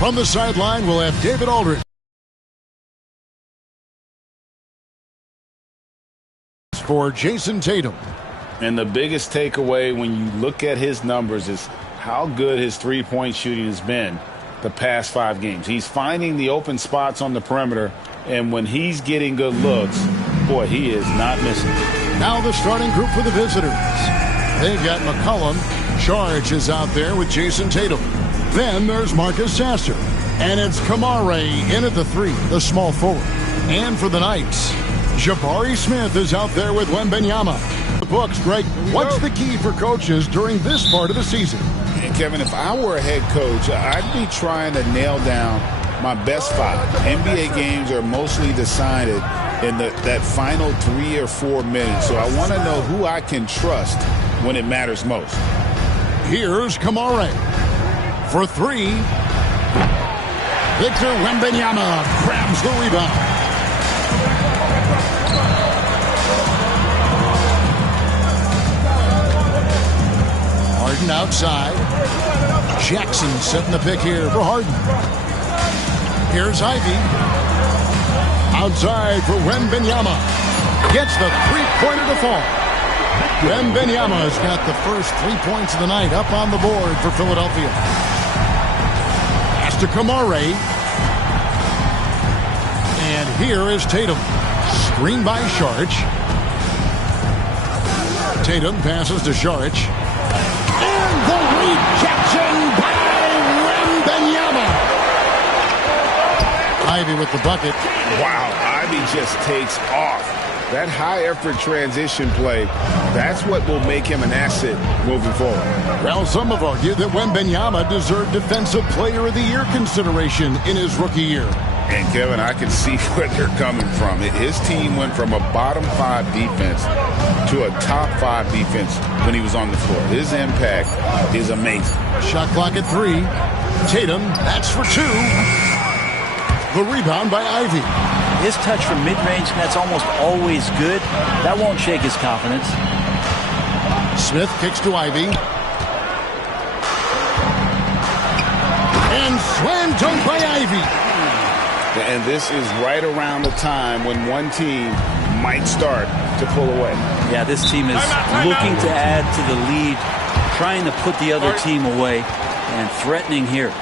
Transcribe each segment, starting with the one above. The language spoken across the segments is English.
From the sideline, we'll have David Aldridge. For Jason Tatum. And the biggest takeaway when you look at his numbers is how good his three-point shooting has been the past 5 games. He's finding the open spots on the perimeter, and when he's getting good looks, boy, he is not missing. Now the starting group for the visitors. They've got McCollum. Charge is out there with Jason Tatum. Then there's Marcus Sasser. And it's Kamare in at the 3, the small forward. And for the Knights, Jabari Smith is out there with Wembanyama. The books, Greg, what's the key for coaches during this part of the season? And Kevin, if I were a head coach, I'd be trying to nail down my best 5. NBA games are mostly decided in that final 3 or 4 minutes. So I want to know who I can trust when it matters most. Here's Kamare. For 3, Victor Wembanyama grabs the rebound. Harden outside. Jackson setting the pick here for Harden. Here's Ivy. Outside for Wembanyama. Gets the three-pointer to fall. Wembanyama's got the first 3 points of the night up on the board for Philadelphia. Pass to Kamare. And here is Tatum. Screen by Saric. Tatum passes to Saric. And the rejection by Wembanyama. Ivy with the bucket. Wow, Ivy just takes off. That high-effort transition play, that's what will make him an asset moving forward. Well, some have argued that Wembanyama deserved Defensive Player of the Year consideration in his rookie year. And, Kevin, I can see where they're coming from. His team went from a bottom 5 defense to a top 5 defense when he was on the floor. His impact is amazing. Shot clock at 3. Tatum, that's for 2. The rebound by Ivy. His touch from mid-range, that's almost always good. That won't shake his confidence. Smith kicks to Ivy. And slam dunk by Ivy. And this is right around the time when one team might start to pull away. Yeah, this team is looking to add to the lead, trying to put the other team away, and threatening here.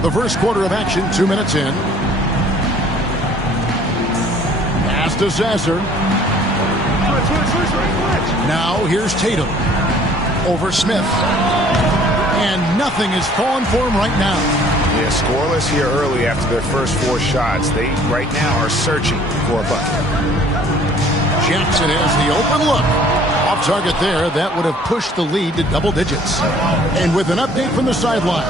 The first quarter of action, 2 minutes in. Pass to Sasser. Now here's Tatum. Over Smith. And nothing is falling for him right now. Yeah, scoreless here early after their first 4 shots. They right now are searching for a bucket. Jackson has the open look. Off target there. That would have pushed the lead to double digits. And with an update from the sidelines,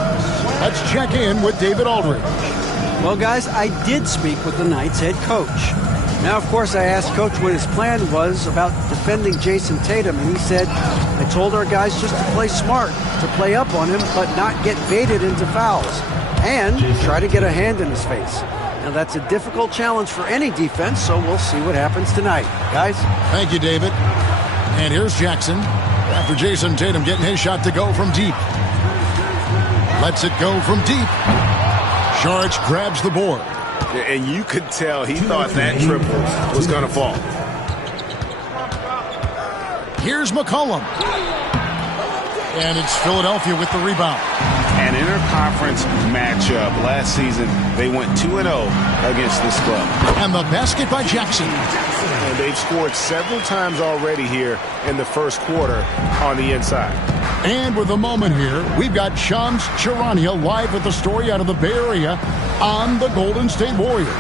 let's check in with David Aldridge. Well, guys, I did speak with the Knights head coach. Now, of course, I asked Coach what his plan was about defending Jason Tatum, and he said, I told our guys just to play smart, to play up on him, but not get baited into fouls, and try to get a hand in his face. Now, that's a difficult challenge for any defense, so we'll see what happens tonight. Guys? Thank you, David. And here's Jackson after Jason Tatum getting his shot to go from deep. Lets it go from deep. Saric grabs the board. And you could tell he thought that triple was going to fall. Here's McCollum. And it's Philadelphia with the rebound. An interconference matchup. Last season, they went 2-0 against this club. And the basket by Jackson. And they've scored several times already here in the first quarter on the inside. And with a moment here, we've got Shams Charania live with the story out of the Bay Area on the Golden State Warriors.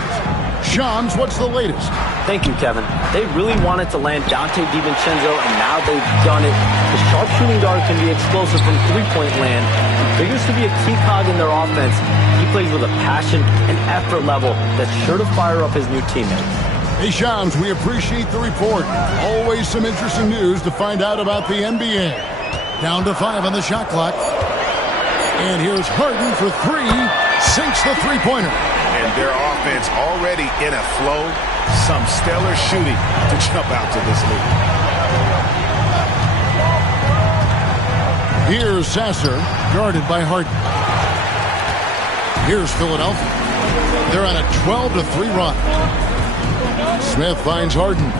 Shams, what's the latest? Thank you, Kevin. They really wanted to land Dante DiVincenzo, and now they've done it. The sharpshooting guard can be explosive from three-point land and figures to be a key cog in their offense. He plays with a passion and effort level that's sure to fire up his new teammates. Hey, Shams, we appreciate the report. Always some interesting news to find out about the NBA. Down to 5 on the shot clock. And here's Harden for 3. Sinks the three-pointer. And their offense already in a flow. Some stellar shooting to jump out to this lead. Here's Sasser, guarded by Harden. Here's Philadelphia. They're on a 12-3 run. Smith finds Harden.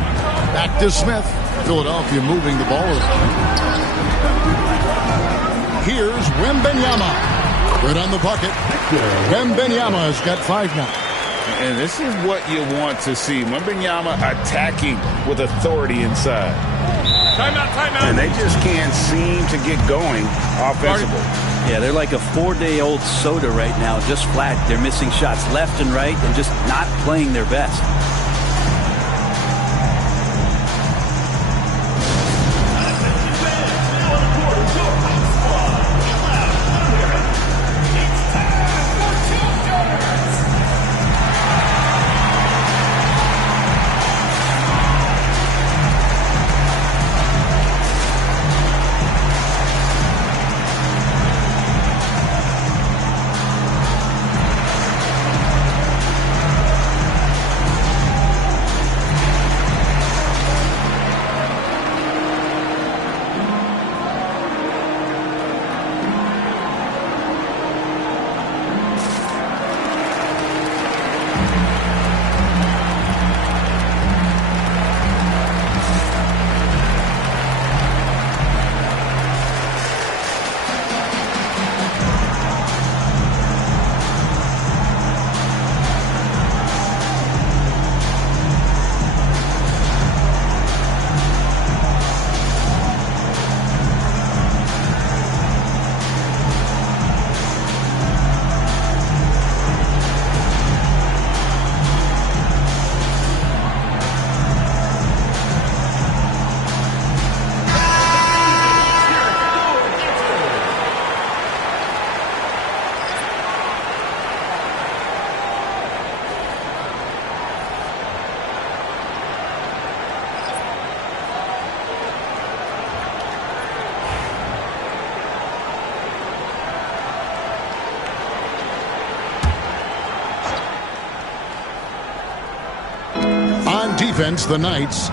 Back to Smith. Philadelphia moving the ball around. Here's Wembanyama. Good on the bucket. Wembanyama has got 5 now. And this is what you want to see. Wembanyama attacking with authority inside. Timeout. And they just can't seem to get going offensively. Yeah, they're like a 4-day-old soda right now, just flat. They're missing shots left and right and just not playing their best. Defense, the Knights.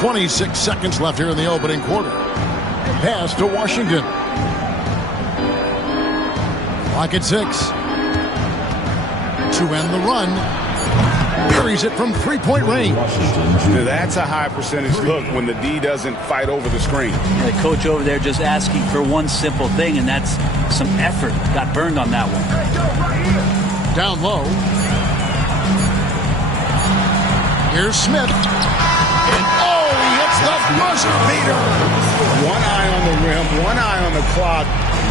26 seconds left here in the opening quarter. Pass to Washington. Clock at 6. To end the run. Buries it from three-point range. Now that's a high percentage look when the D doesn't fight over the screen. And the coach over there just asking for one simple thing, and that's some effort. Got burned on that one. Down low. Here's Smith. And he hits the buzzer beater. One eye on the rim, one eye on the clock.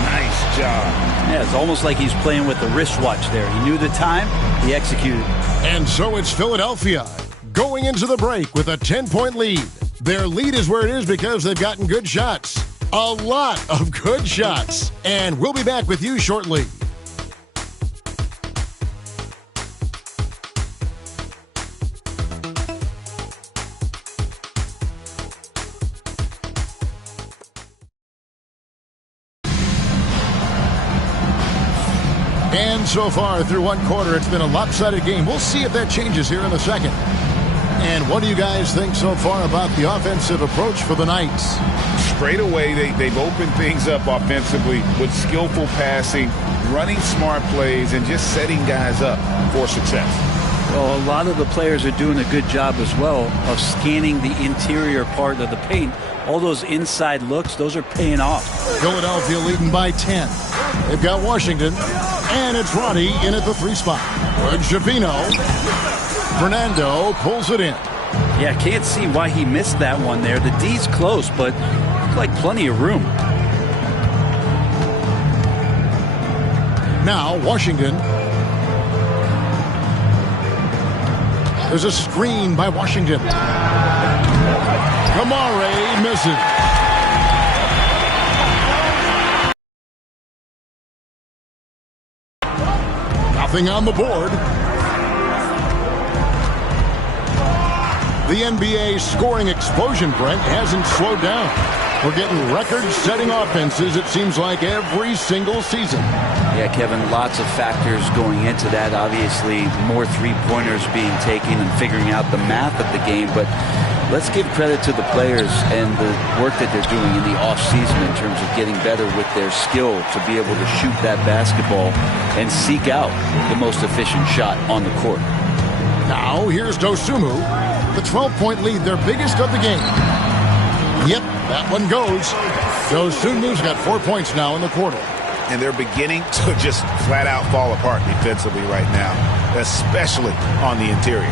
Nice job. Yeah, it's almost like he's playing with the wristwatch there. He knew the time, he executed. And so it's Philadelphia going into the break with a 10-point lead. Their lead is where it is because they've gotten good shots. A lot of good shots. And we'll be back with you shortly. And so far through one quarter, it's been a lopsided game. We'll see if that changes here in the second. And what do you guys think so far about the offensive approach for the Knights? Straight away, they've opened things up offensively with skillful passing, running smart plays, and just setting guys up for success. Well, a lot of the players are doing a good job as well of scanning the interior part of the paint. All those inside looks, those are paying off. Philadelphia leading by 10. They've got Washington, and it's Roddy in at the 3 spot. Good Shavino. Fernando pulls it in. Yeah, can't see why he missed that one there. The D's close, but looks like plenty of room. Now, Washington. There's a screen by Washington. Kamare misses. Nothing on the board. The NBA scoring explosion, Brent, hasn't slowed down. We're getting record-setting offenses, it seems like, every single season. Yeah, Kevin, lots of factors going into that. Obviously, more three-pointers being taken and figuring out the math of the game. But let's give credit to the players and the work that they're doing in the off-season in terms of getting better with their skill to be able to shoot that basketball and seek out the most efficient shot on the court. Now, here's Dosunmu. The 12-point lead, their biggest of the game. Yep, that one goes. Dosunmu's got 4 points now in the quarter. And they're beginning to just flat out fall apart defensively right now, especially on the interior.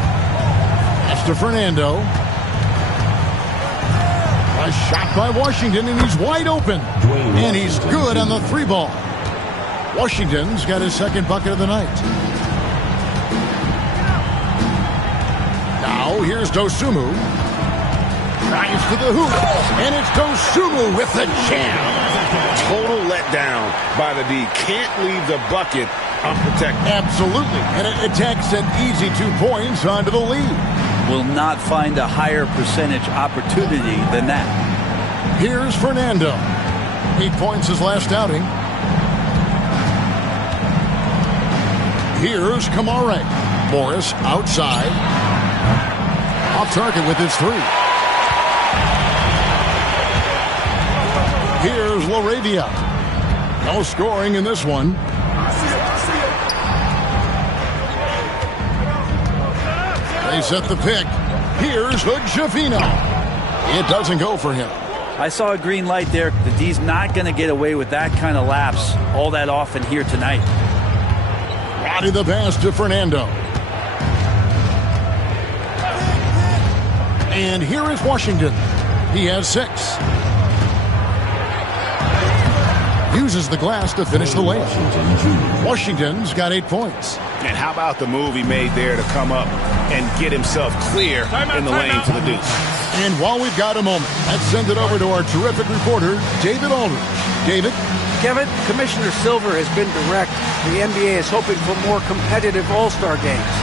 That's to Fernando. A shot by Washington, and he's wide open. And he's good on the 3 ball. Washington's got his second bucket of the night. Now, here's Dosunmu. Drives to the hoop, and it's Dosunmu with the jam. Total letdown by the D. Can't leave the bucket unprotected. Absolutely, and it attacks an easy 2 points onto the lead. Will not find a higher percentage opportunity than that. Here's Fernando. 8 points his last outing. Here's Kamare. Morris outside. Off target with his 3. Here's Laravia. No scoring in this one. They set the pick. Here's Hood-Schifino. It doesn't go for him. I saw a green light there. The D's not going to get away with that kind of lapse all that often here tonight. Roddy the pass to Fernando. And here is Washington. He has 6. Uses the glass to finish the layup. Washington's got 8 points. And how about the move he made there to come up and get himself clear in the lane for the deuce. And while we've got a moment, let's send it over to our terrific reporter, David Aldridge. David? Kevin, Commissioner Silver has been direct. The NBA is hoping for more competitive All-Star games.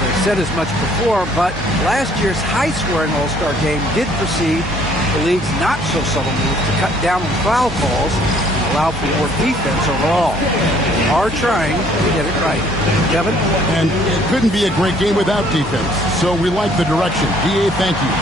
They've said as much before, but last year's high-scoring All-Star game did precede the league's not-so-subtle move to cut down on foul calls and allow for more defense overall. They are trying to get it right. Kevin? And it couldn't be a great game without defense, so we like the direction. DA, thank you.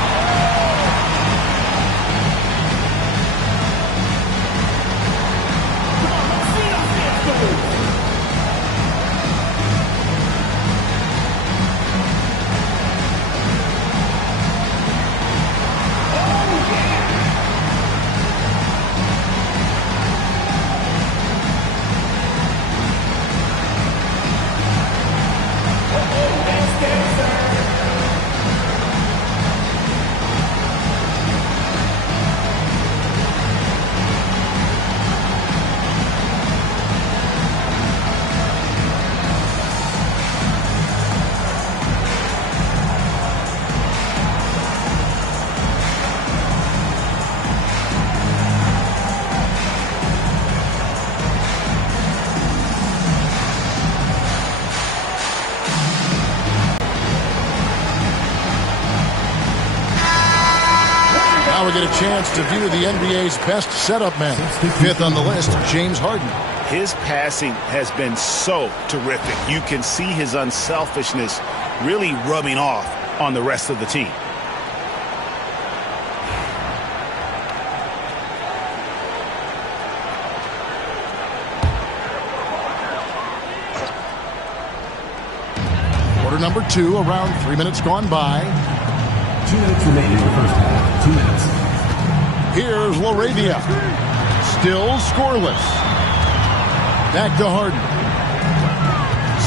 we'll get a chance to view the NBA's best setup man. Fifth on the list, James Harden. His passing has been so terrific. You can see his unselfishness really rubbing off on the rest of the team. Quarter number 2, around 3 minutes gone by. 2 minutes remaining in the first half. 2 minutes. Here's LaRavia. Still scoreless. Back to Harden.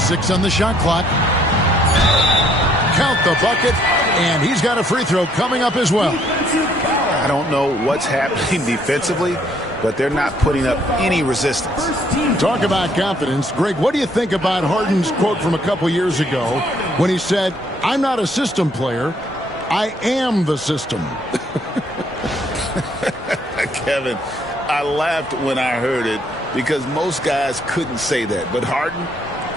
6 on the shot clock. Count the bucket, and he's got a free throw coming up as well. I don't know what's happening defensively, but they're not putting up any resistance. Talk about confidence. Greg, what do you think about Harden's quote from a couple years ago when he said, "I'm not a system player, I am the system"? Kevin, I laughed when I heard it because most guys couldn't say that, but Harden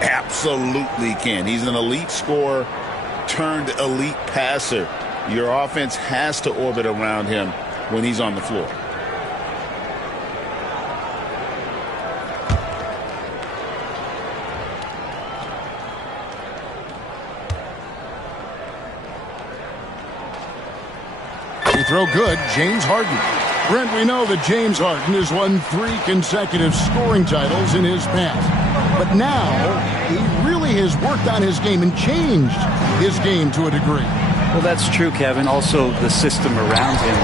absolutely can. He's an elite scorer turned elite passer. Your offense has to orbit around him when he's on the floor. Free throw good, James Harden. Brent, we know that James Harden has won 3 consecutive scoring titles in his past. But now, he really has worked on his game and changed his game to a degree. Well, that's true, Kevin. Also, the system around him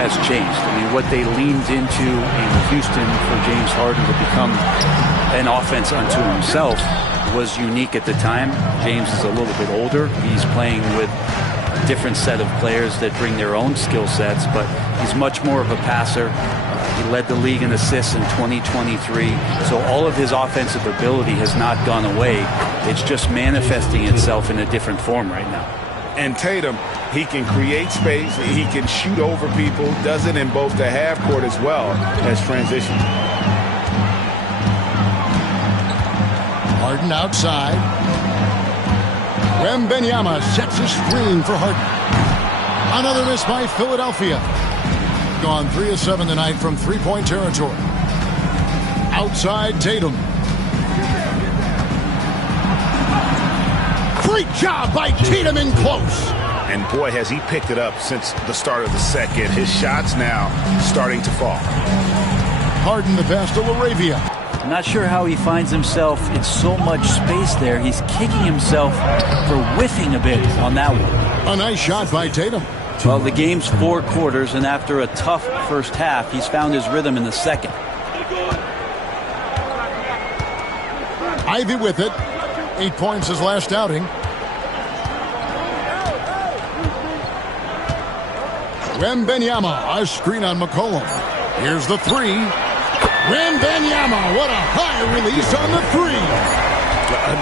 has changed. I mean, what they leaned into in Houston for James Harden to become an offense unto himself was unique at the time. James is a little bit older. He's playing with a different set of players that bring their own skill sets, but he's much more of a passer. He led the league in assists in 2023. So all of his offensive ability has not gone away. It's just manifesting itself in a different form right now. And Tatum, he can create space. He can shoot over people. Does it in both the half court as well as transition. Harden outside. Wembanyama sets a screen for Harden. Another miss by Philadelphia. Gone 3 of 7 tonight from three-point territory. Outside Tatum. Great job by Tatum in close. And boy, has he picked it up since the start of the second. His shots now starting to fall. Harden the pass to LaRavia. I'm not sure how he finds himself in so much space there. He's kicking himself for whiffing a bit on that one. A nice shot by Tatum. Well, the game's 4 quarters, and after a tough first half, he's found his rhythm in the second. Ivy with it. 8 points his last outing. Wembanyama, a screen on McCollum. Here's the 3. Wembanyama, what a high release on the 3.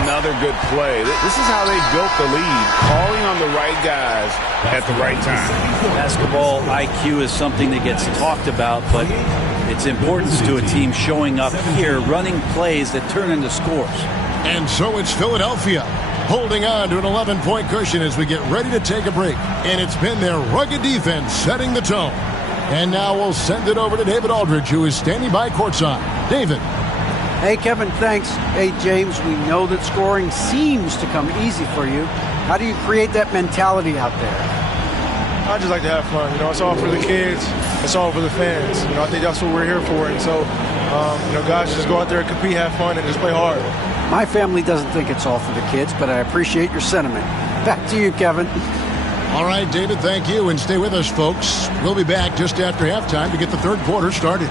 Another good play. This is how they built the lead, calling on the right guys at the right time. Basketball IQ is something that gets talked about, but its importance to a team showing up here, running plays that turn into scores. And so it's Philadelphia holding on to an 11-point cushion as we get ready to take a break. And it's been their rugged defense setting the tone. And now we'll send it over to David Aldridge, who is standing by courtside. David. Hey, Kevin, thanks. Hey, James, we know that scoring seems to come easy for you. How do you create that mentality out there? I just like to have fun. You know, it's all for the kids. It's all for the fans. You know, I think that's what we're here for. And so, you know, guys, just go out there and compete, have fun, and just play hard. My family doesn't think it's all for the kids, but I appreciate your sentiment. Back to you, Kevin. All right, David, thank you. And stay with us, folks. We'll be back just after halftime to get the third quarter started.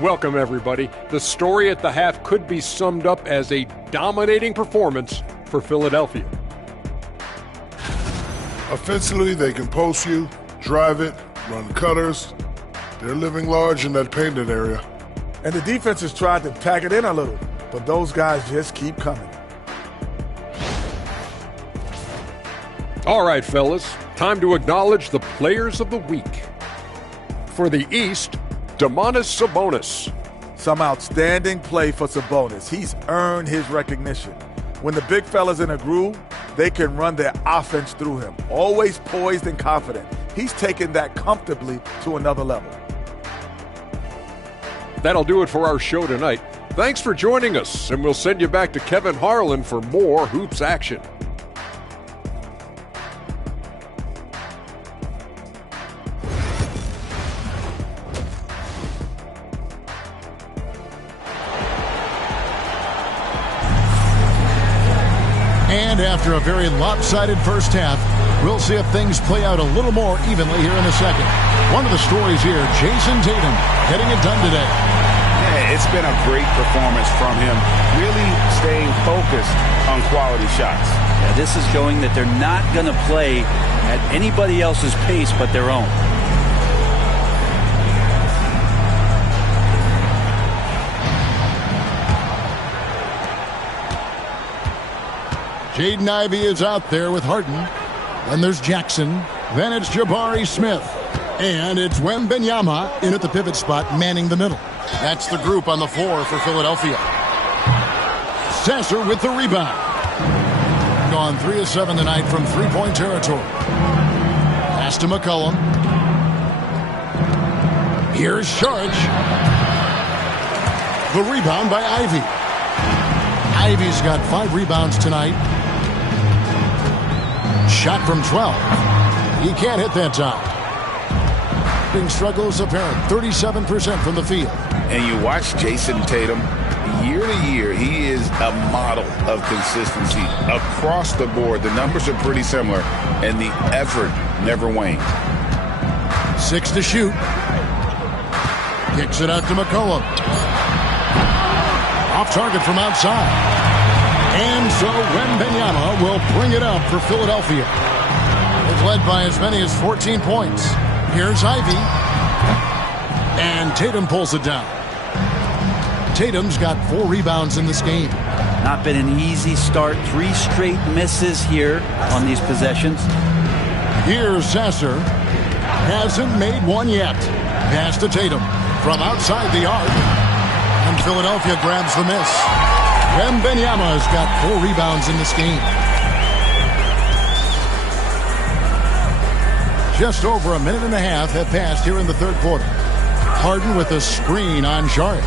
Welcome, everybody. The story at the half could be summed up as a dominating performance for Philadelphia. Offensively, they can post you, drive it, run cutters. They're living large in that painted area. And the defense has tried to pack it in a little, but those guys just keep coming. All right, fellas, time to acknowledge the players of the week. For the East, Domantas Sabonis. Some outstanding play for Sabonis. He's earned his recognition. When the big fella's in a groove, they can run their offense through him. Always poised and confident. He's taken that comfortably to another level. That'll do it for our show tonight. Thanks for joining us, and we'll send you back to Kevin Harlan for more hoops action. And after a very lopsided first half, we'll see if things play out a little more evenly here in a second. One of the stories here, Jason Tatum getting it done today. Yeah, it's been a great performance from him, really staying focused on quality shots. Yeah, this is showing that they're not going to play at anybody else's pace but their own. Jaden Ivey is out there with Harden. Then there's Jackson. Then it's Jabari Smith. And it's Wembanyama in at the pivot spot, manning the middle. That's the group on the floor for Philadelphia. Sasser with the rebound. Gone 3 of 7 tonight from three-point territory. Pass to McCollum. Here's Saric. The rebound by Ivey. Ivey's got 5 rebounds tonight. Shot from 12. He can't hit that time. Big struggles apparent. 37% from the field. And you watch Jason Tatum, year to year, he is a model of consistency across the board. The numbers are pretty similar, and the effort never waned. 6 to shoot. Kicks it out to McCollum. Off target from outside. And so Wembanyama will bring it up for Philadelphia. They've led by as many as 14 points. Here's Ivey. And Tatum pulls it down. Tatum's got 4 rebounds in this game. Not been an easy start. 3 straight misses here on these possessions. Here's Sasser. Hasn't made one yet. Pass to Tatum from outside the arc. And Philadelphia grabs the miss. Wembanyama's got 4 rebounds in this game. Just over a minute and a half have passed here in the third quarter. Harden with a screen on Saric.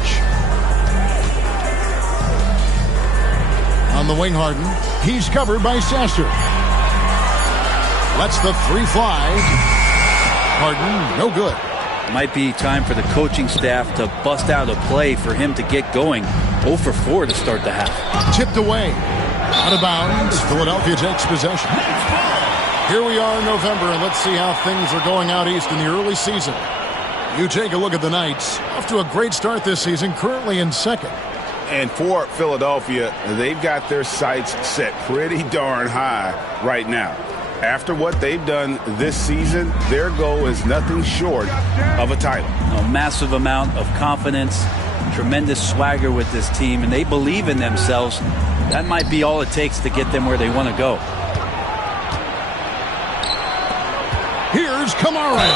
On the wing, Harden. He's covered by Sasser. Lets the 3 fly. Harden, no good. Might be time for the coaching staff to bust out a play for him to get going. 0 for 4 to start the half. Tipped away. Out of bounds. Philadelphia takes possession. Here we are in November, and let's see how things are going out east in the early season. You take a look at the Knights. Off to a great start this season, currently in second. And for Philadelphia, they've got their sights set pretty darn high right now. After what they've done this season, their goal is nothing short of a title. A massive amount of confidence, tremendous swagger with this team, and they believe in themselves. That might be all it takes to get them where they want to go. Here's Kamara.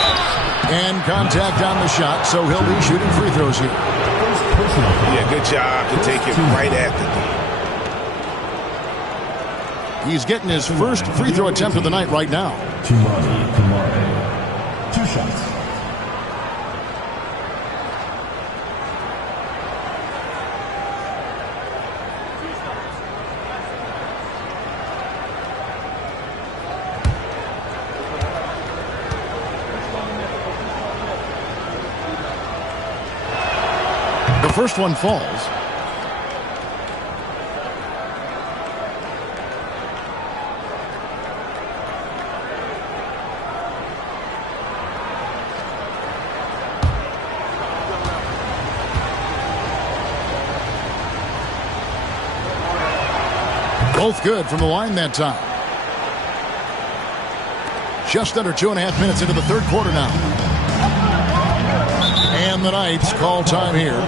And contact on the shot, so he'll be shooting free throws here. Yeah, good job to take it right at the He's getting his first free throw attempt of the night right now. Kamara. 2 shots. The first one falls. Both good from the line that time. Just under 2.5 minutes into the third quarter now. And the Knights call time here.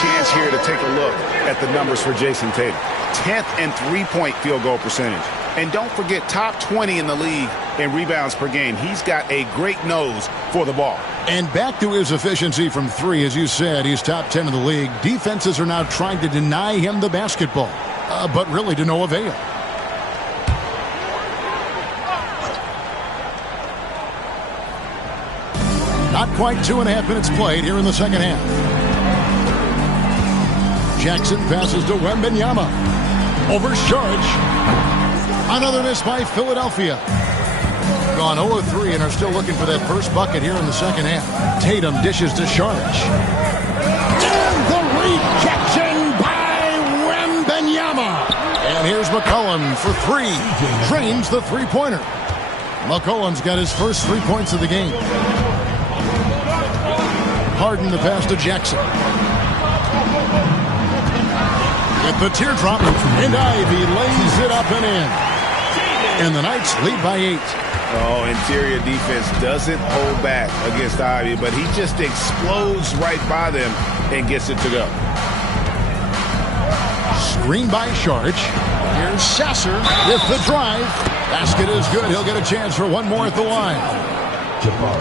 chance here to take a look at the numbers for Jason Tatum. 10th in three-point field goal percentage. And don't forget, top 20 in the league in rebounds per game. He's got a great nose for the ball. And back to his efficiency from three, as you said, he's top 10 in the league. Defenses are now trying to deny him the basketball, but really to no avail. Not quite 2.5 minutes played here in the second half. Jackson passes to Wembanyama. Over Sharge. Another miss by Philadelphia. Gone 0-3 and are still looking for that first bucket here in the second half. Tatum dishes to Sharge. And the rejection by Wembanyama. And here's McCollum for three. Drains the three-pointer. McCollum's got his first 3 points of the game. Harden the pass to Jackson. With the teardrop, and Ivy lays it up and in. And the Knights lead by 8. Oh, interior defense doesn't hold back against Ivy, but he just explodes right by them and gets it to go. Screen by Sharge. Here's Sasser with the drive. Basket is good. He'll get a chance for one more at the line.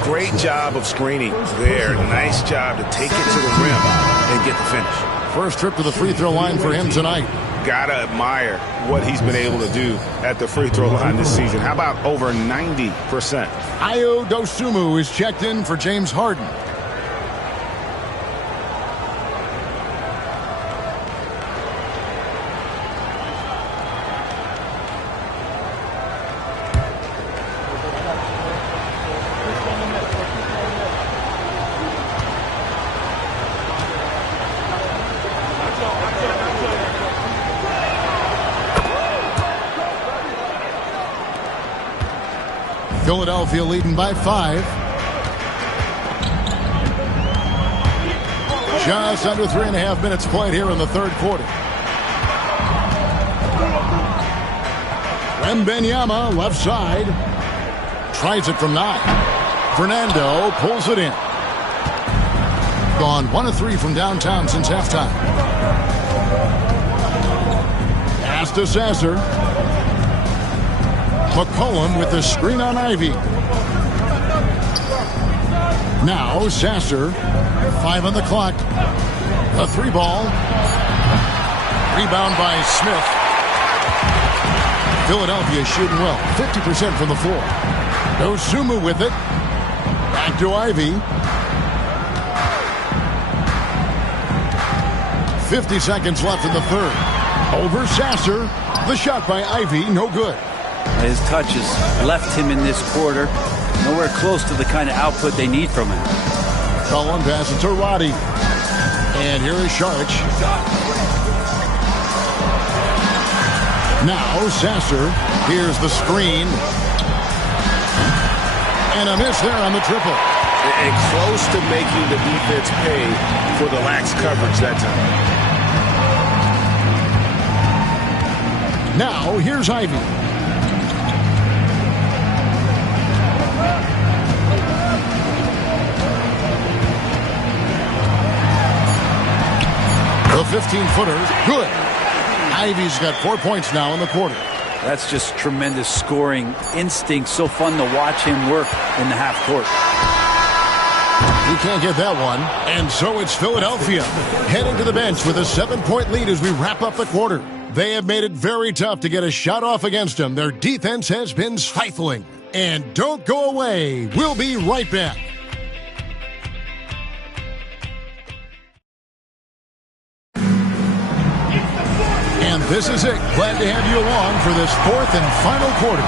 Great job of screening there. Nice job to take it to the rim and get the finish. First trip to the free throw line for him tonight. Gotta admire what he's been able to do at the free throw line this season. How about over 90%? Ayo Dosunmu is checked in for James Harden. Philadelphia leading by 5. Just under 3.5 minutes played here in the third quarter. Wembanyama left side. Tries it from 9. Fernando pulls it in. Gone 1 of 3 from downtown since halftime. Pass to Sasser. McCollum with the screen on Ivy. Now Sasser. 5 on the clock. A 3-ball. Rebound by Smith. Philadelphia shooting well. 50% from the floor. Dosunmu with it. Back to Ivy. 50 seconds left in the third. Over Sasser. The shot by Ivy, no good. His touch has left him in this quarter. Nowhere close to the kind of output they need from him. Cullen passes to Roddy. And here is Sharge. Now Sasser. Here's the screen. And a miss there on the triple. And close to making the defense pay for the lax coverage that time. Now here's Ivy. The 15-footer, good. Ivy's got 4 points now in the quarter. That's just tremendous scoring instinct. So fun to watch him work in the half court. He can't get that one. And so it's Philadelphia heading to the bench with a 7-point lead as we wrap up the quarter. They have made it very tough to get a shot off against them. Their defense has been stifling. And don't go away. We'll be right back. And this is it. Glad to have you along for this fourth and final quarter.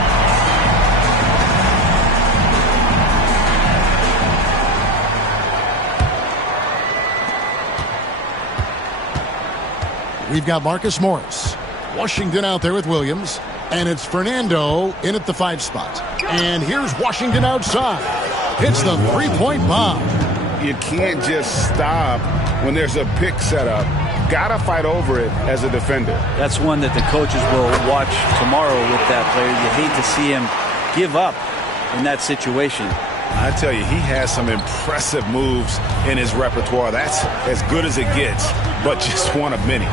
We've got Marcus Morris. Washington out there with Williams. And it's Fernando in at the 5 spot. And here's Washington outside. Hits the three-point bomb. You can't just stop when there's a pick set up. Gotta fight over it as a defender. That's one that the coaches will watch tomorrow with that player. You hate to see him give up in that situation. I tell you, he has some impressive moves in his repertoire. That's as good as it gets, but just one of many.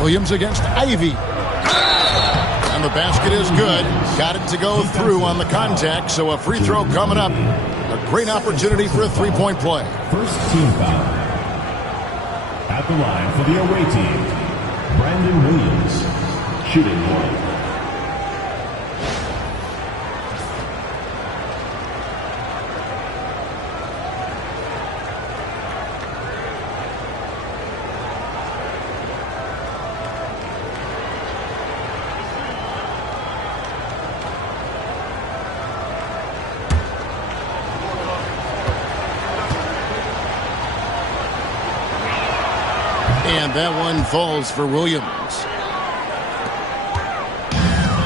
Williams against Ivy. And the basket is good. Got it to go through on the contact, so a free throw coming up. A great opportunity for a three-point play. First team foul. At the line for the away team, Brandon Williams, shooting one. And that one falls for Williams.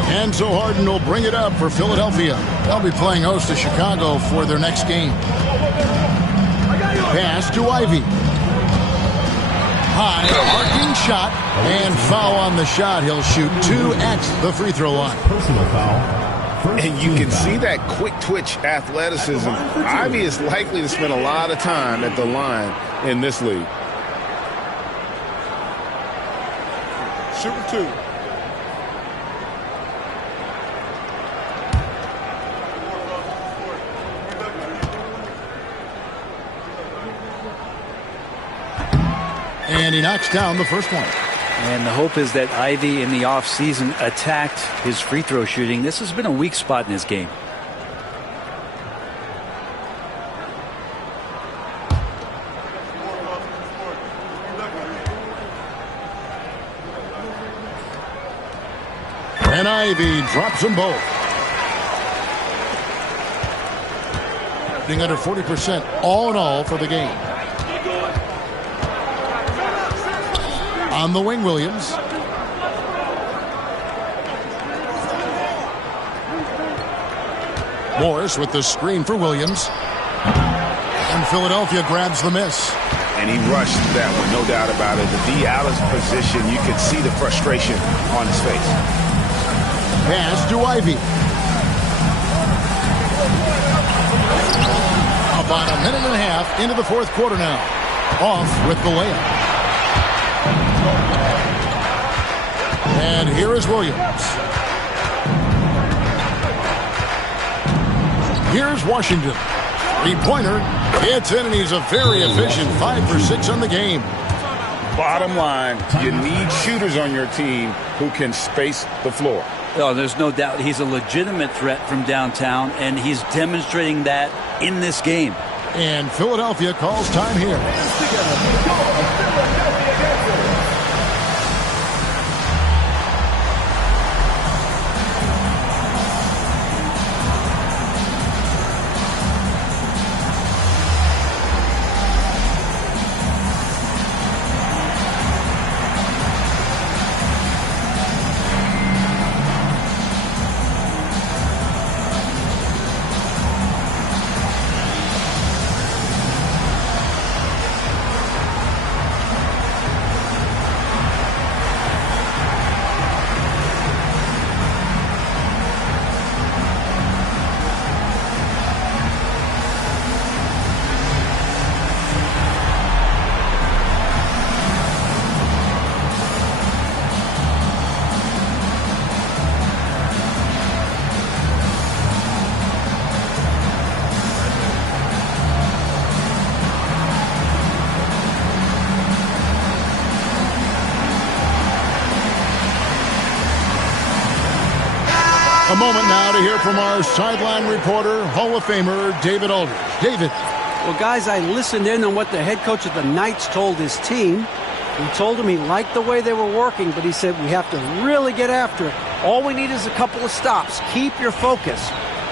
And so Harden will bring it up for Philadelphia. They'll be playing host to Chicago for their next game. Pass to Ivy. High, arcing shot, and foul on the shot. He'll shoot 2 at the free throw line. Personal foul. And you can see that quick twitch athleticism. Ivy is likely to spend a lot of time at the line in this league. Shooting 2. And he knocks down the first one. And the hope is that Ivy in the offseason attacked his free throw shooting. This has been a weak spot in his game. And Ivy drops them both. Being under 40% all in all for the game. On the wing, Williams. Morris with the screen for Williams. And Philadelphia grabs the miss. And he rushed that one, no doubt about it. The D out of position, you could see the frustration on his face. Pass to Ivy. About a minute and a half into the fourth quarter now. Off with the layup. And here is Williams. Here's Washington. Three-pointer. It's in, and he's a very efficient 5 for 6 on the game. Bottom line, you need shooters on your team who can space the floor. Oh, there's no doubt he's a legitimate threat from downtown, and he's demonstrating that in this game. And Philadelphia calls time here. A moment now to hear from our sideline reporter, Hall of Famer David Aldridge. David. Well, guys, I listened in on what the head coach of the Knights told his team. He told them he liked the way they were working, but he said we have to really get after it. All we need is a couple of stops. Keep your focus.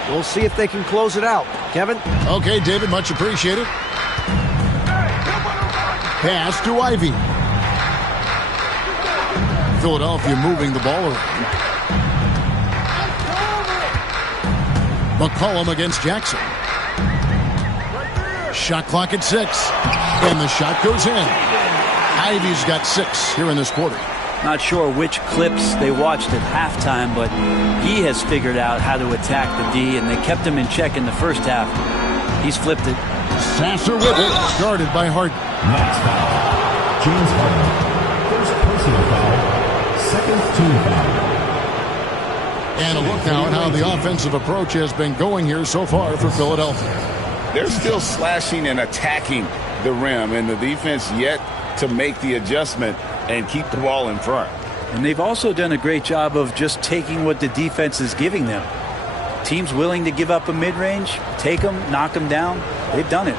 We'll see if they can close it out. Kevin? Okay, David, much appreciated. Pass to Ivy. Philadelphia moving the ball around. McCollum against Jackson. Shot clock at 6. And the shot goes in. Ivy's got 6 here in this quarter. Not sure which clips they watched at halftime, but he has figured out how to attack the D, and they kept him in check in the first half. He's flipped it. Sasser with it, guarded by Harden. Next foul, James Harden. First personal foul, second team foul. And a look now at how the offensive approach has been going here so far for Philadelphia. They're still slashing and attacking the rim, and the defense yet to make the adjustment and keep the ball in front. And they've also done a great job of just taking what the defense is giving them. Teams willing to give up a mid-range, take them, knock them down. They've done it.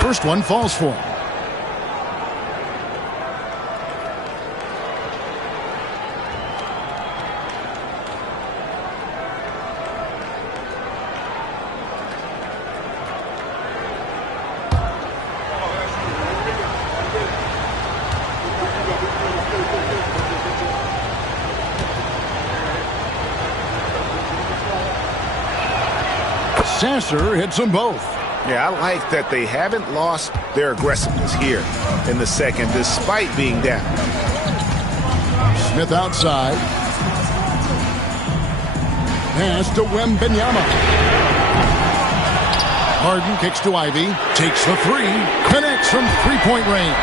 First one falls for him. Sasser hits them both. Yeah, I like that they haven't lost their aggressiveness here in the second, despite being down. Smith outside. Pass to Wembanyama. Harden kicks to Ivy. Takes the three. Connects from three-point range.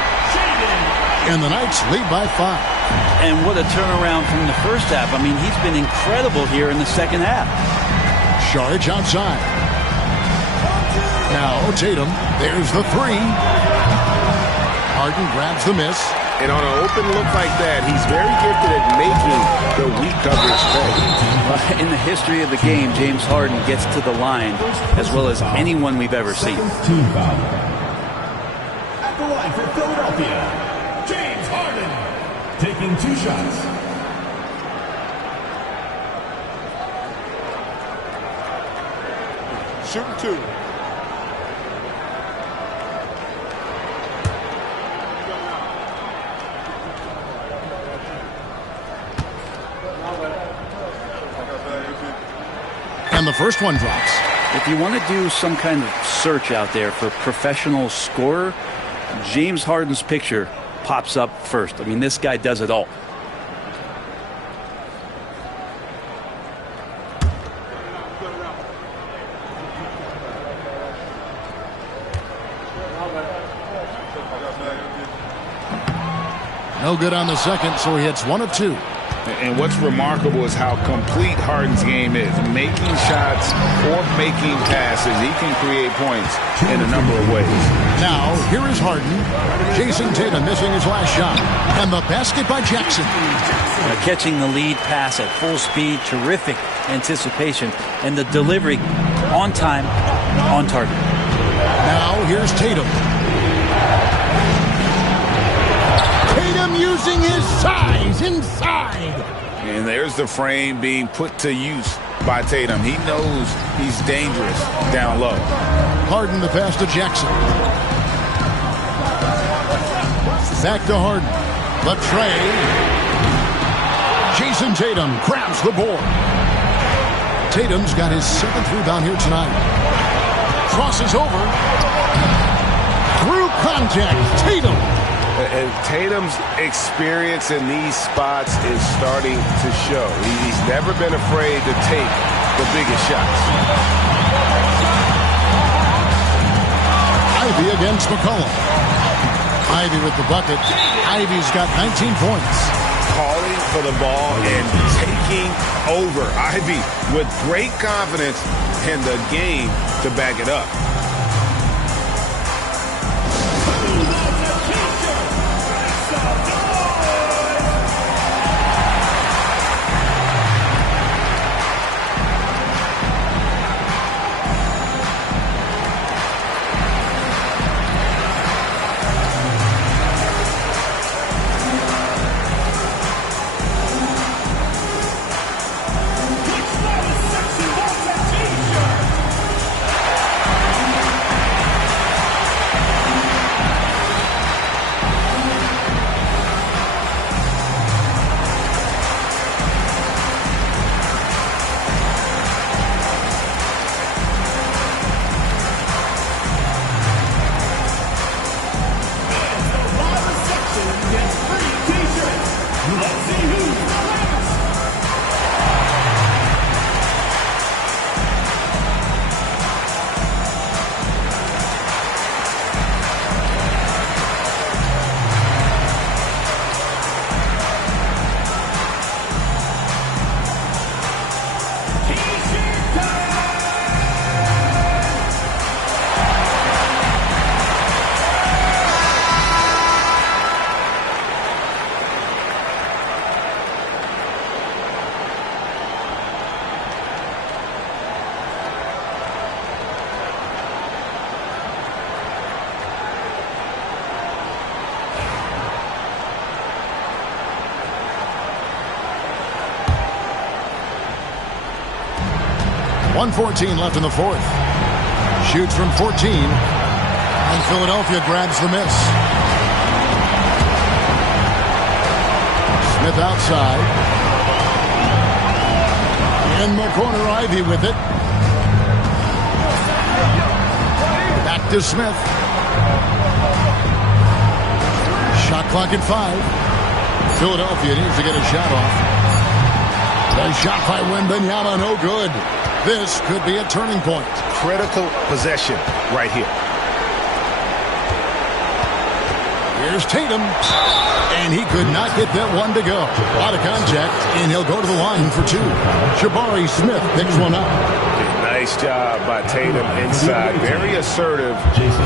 And the Knights lead by 5. And what a turnaround from the first half. I mean, he's been incredible here in the second half. Sharge outside. Now Tatum, there's the three. Harden grabs the miss. And on an open look like that, he's very gifted at making the weak coverage pay. In the history of the game, James Harden gets to the line as well as anyone we've ever seen. Team foul. At the line for Philadelphia, James Harden. Taking 2 shots. Shooting 2. And the first one drops. If you want to do some kind of search out there for professional scorer, James Harden's picture pops up first. I mean, this guy does it all. No good on the second, so he hits 1 of 2. And what's remarkable is how complete Harden's game is. Making shots or making passes, he can create points in a number of ways. Now, here is Harden. Jason Tatum missing his last shot. And the basket by Jackson. Catching the lead pass at full speed, terrific anticipation, and the delivery on time, on target. Now, here's Tatum. Tatum using his size inside. And there's the frame being put to use by Tatum. He knows he's dangerous down low. Harden the pass to Jackson. Back to Harden. The tray. Jason Tatum grabs the board. Tatum's got his 7th rebound here tonight. Crosses over. Through contact. Tatum. And Tatum's experience in these spots is starting to show. He's never been afraid to take the biggest shots. Ivy against McCollum. Ivy with the bucket. Ivy's got 19 points. Calling for the ball and taking over. Ivy with great confidence in the game to back it up. 1:14 left in the fourth. Shoots from 14. And Philadelphia grabs the miss. Smith outside. In the corner, Ivy with it. Back to Smith. Shot clock at 5. Philadelphia needs to get a shot off. The shot by Wembanyama, no good. This could be a turning point. Critical possession right here. Here's Tatum. And he could not get that one to go. A lot of contact, and he'll go to the line for 2. Jabari Smith picks one up. Nice job by Tatum inside. Very assertive.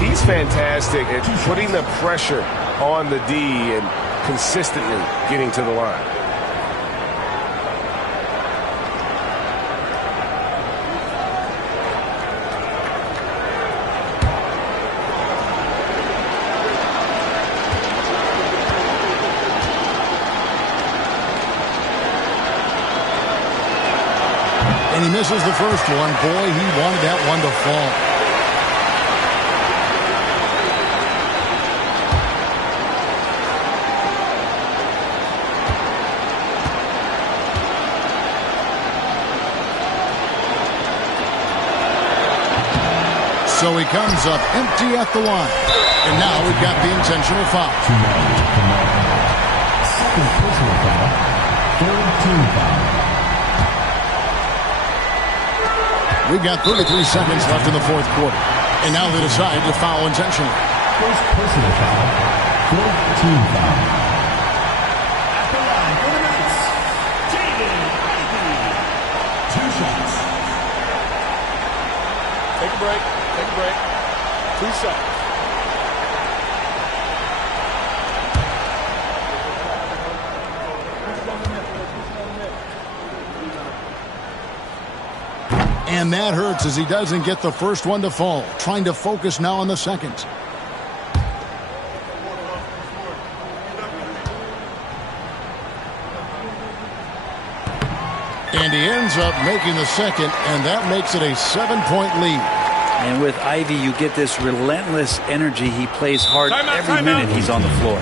He's fantastic at putting the pressure on the D and consistently getting to the line. And he misses the first one. Boy, he wanted that one to fall. So he comes up empty at the line. And now we've got the intentional foul. Second personal foul. Third team foul. We've got 33 seconds left in the fourth quarter. And now they decide to foul intentionally. First personal foul. Fourth team foul. At the line for the Knights, Jaden Ivey. 2 shots. Take a break. Take a break. 2 shots. And that hurts as he doesn't get the first one to fall. Trying to focus now on the second. And he ends up making the second, and that makes it a 7-point lead. And with Ivy, you get this relentless energy. He plays hard every minute he's on the floor.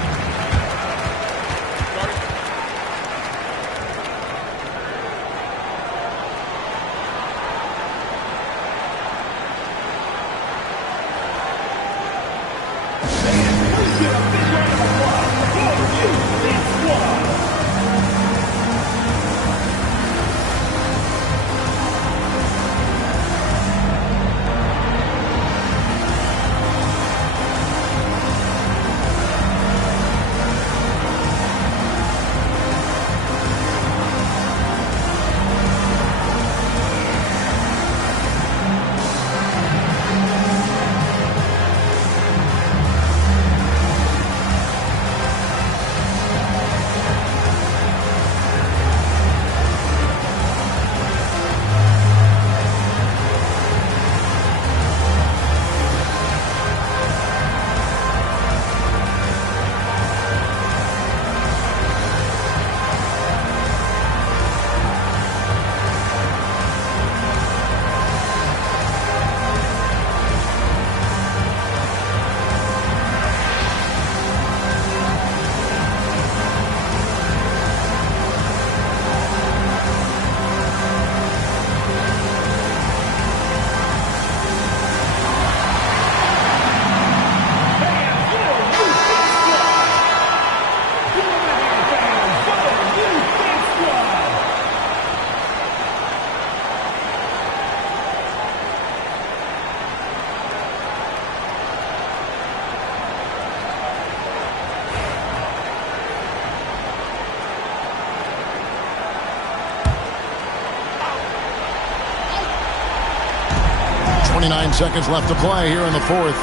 Seconds left to play here in the fourth.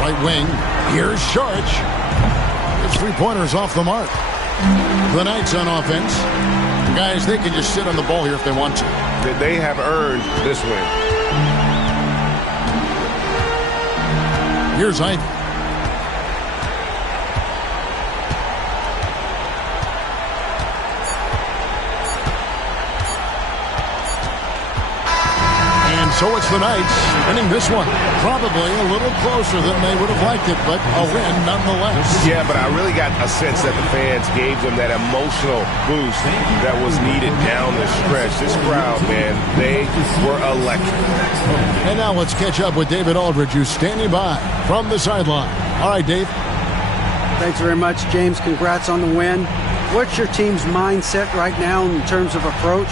Right wing. Here's Sharge. His 3-pointer's off the mark. The Knights on offense. Guys, they can just sit on the ball here if they want to. They have earned this win. Here's Ivy. So it's the Knights winning this one. Probably a little closer than they would have liked it, but a win nonetheless. Yeah, but I really got a sense that the fans gave them that emotional boost that was needed down the stretch. This crowd, man, they were electric. And now let's catch up with David Aldridge, who's standing by from the sideline. All right, Dave. Thanks very much, James. Congrats on the win. What's your team's mindset right now in terms of approach?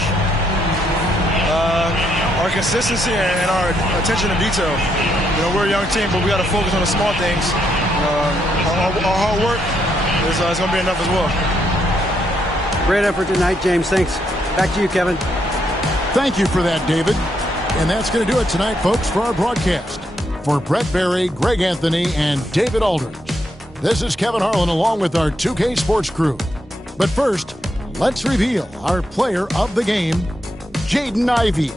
Our consistency and our attention to detail. You know, we're a young team, but we got to focus on the small things. Our hard work is going to be enough as well. Great effort tonight, James. Thanks. Back to you, Kevin. Thank you for that, David. And that's going to do it tonight, folks, for our broadcast. For Brett Berry, Greg Anthony, and David Aldridge, this is Kevin Harlan along with our 2K Sports crew. But first, let's reveal our player of the game, Jaden Ivey.